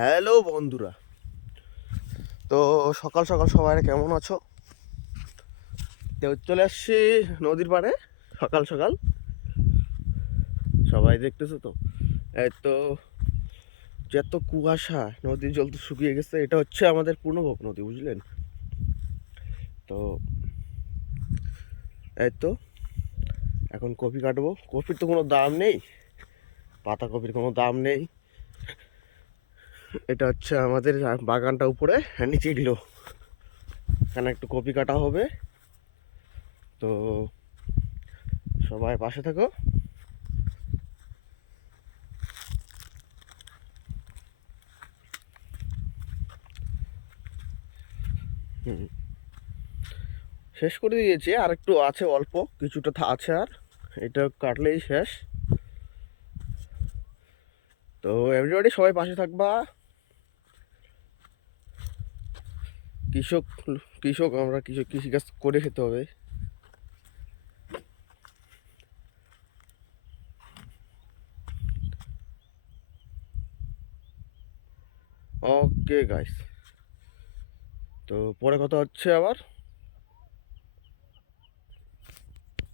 Hello বন্ধুরা, তো সকাল সকাল সবাই কেমন আছো? তো চলে আসছি নদীর পাড়ে সকাল সকাল। সবাই দেখতেছো তো, এই তো যত কুয়াশা, নদীর জল তো শুকিয়ে গেছে। এটা হচ্ছে আমাদের পূর্ণভোগ নদী, বুঝলেন? তো এই তো এখন কপি কাটবো। কপির তো কোনো দাম নেই, পাতা কপির কোনো দাম নেই। এটা হচ্ছে আমাদের বাগানটা উপরে, নিচে এগুলো, এখানে একটু কপি কাটা হবে। তো সবাই পাশে থাকো। হুম, শেষ করে দিয়েছি, আর একটু আছে, অল্প কিছুটা আছে, আর এটা কাটলেই শেষ। তো এভরিবডি সবাই পাশে থাকবা। কৃষক, কৃষক আমরা, কৃষক, কৃষিকাজ করে খেতে হবে। ওকে গাইস, তো পরে কথা হচ্ছে আবার।